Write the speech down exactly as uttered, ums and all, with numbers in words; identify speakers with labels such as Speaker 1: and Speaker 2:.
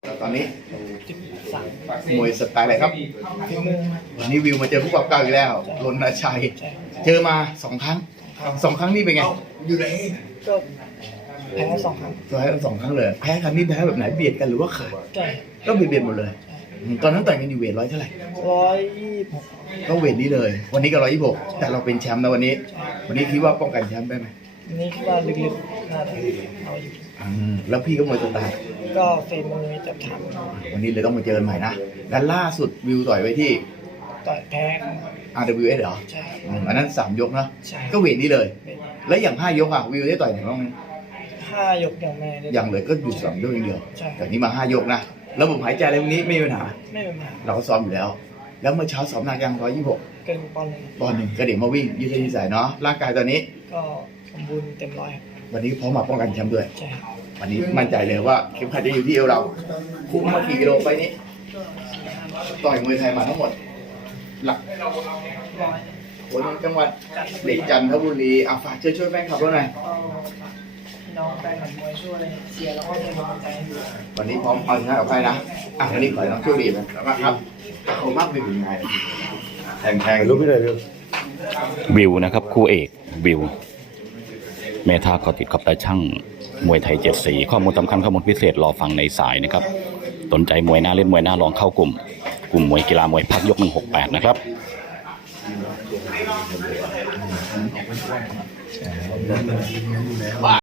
Speaker 1: ตอนนี้มวยสไตล์อะไรครับวันนี้วิวมาเจอผู้ปรับเก่าอีกแล้วรณชัยเจอมาสองครั้งสองครั้งนี่เป็นไงอยู่ไหน
Speaker 2: ก็แพ้สองครั้ง
Speaker 1: แพ้สองครั้งเลยแพ้ครั้งนี้แพ้แบบไหนเบียดกันหรือว่าขาด
Speaker 2: ใช่
Speaker 1: ก็เบียดเบียดหมดเลยตอนนั้นต่อยกันอยู่เวทร้อยเท่าไหร่
Speaker 2: ร้อยยี่สิบหก
Speaker 1: ก็เวทนี้เลยวันนี้ก็ร้อยยี่สิบหกแต่เราเป็นแชมป์นะวันนี้วันนี้คิดว่าป้องกันแชมป์ได้ไหม
Speaker 2: วันนี้คิดว่าลึกๆน่าจะเอาอยู่
Speaker 1: แล้วพี่ก็มวยสไตล์
Speaker 2: ก็เฟรมมือจับทาง
Speaker 1: วันนี้เลยต้องมาเจอกันใหม่นะและล่าสุดวิวต่อยไว้ที่
Speaker 2: ต่อยแพ้
Speaker 1: อาร์ ดับเบิลยู เอส เหรอ
Speaker 2: ใช่
Speaker 1: อันนั้นสามยกนะก็เวทนี้เลยแล้วอย่างห้ายกอ่ะวิวได้ต่อยไหนบ้าง
Speaker 2: ห้ายกอย่างแม่
Speaker 1: อย่างเลยก็อยู่สามยกอย่างเดียวแต่นี้มาห้ายกนะระบบหายใจอะไรพวกนี้ไม่มีปัญหา
Speaker 2: ไม่มีปัญหา
Speaker 1: เราก็ซ้อมอยู่แล้วแล้วเมื่อเช้าซ้อมหนักยังร้อยยี่สิบหก
Speaker 2: เกินปอนด์หนึ่ง
Speaker 1: ปอนด์หนึ่งก็เดี๋ยวมาวิ่งยืดเส้นยืดสายเนาะร่างกายตอนนี้
Speaker 2: ก็สมบูรณ์เต็มร้อย
Speaker 1: วันนี้พร้อมมาป้องกันแชมป์ด้วย
Speaker 2: ใช่
Speaker 1: วันนี้มั่นใจเลยว่าเข็มขัดจะอยู่ที่เอวเราคุ้มมากี่กิโลไปนี้ต่อยมวยไทยมาทั้งหมดหลักคนจังหวัดเด็กจันทบุรีอ่ะฝากช่วยช่วยแฟนคลับเราหน่อย
Speaker 2: น้องแฟนหน่อยมวยช่วยเชียร์แล้วก็เป็นกำลังใจให้ด้วย
Speaker 1: วันนี้พร้อมเอาชนะกับใครนะอ่ะวันนี้ขอให้น้องโชคดีนะครับขอบคุณมากเป็นยังไงแทงแทงรู้ไม่ได้เลย
Speaker 3: วิวนะครับคู่เอกวิวเมธาเกาะติดขอบตาช่างมวยไทยเจ็ดสีข้อมูลสำคัญข้อมูลพิเศษรอฟังในสายนะครับสนใจมวยหน้าเล่นมวยหน้าลองเข้ากลุ่มกลุ่มมวยกีฬามวยพักยกหนึ่งหกแปดนะครับ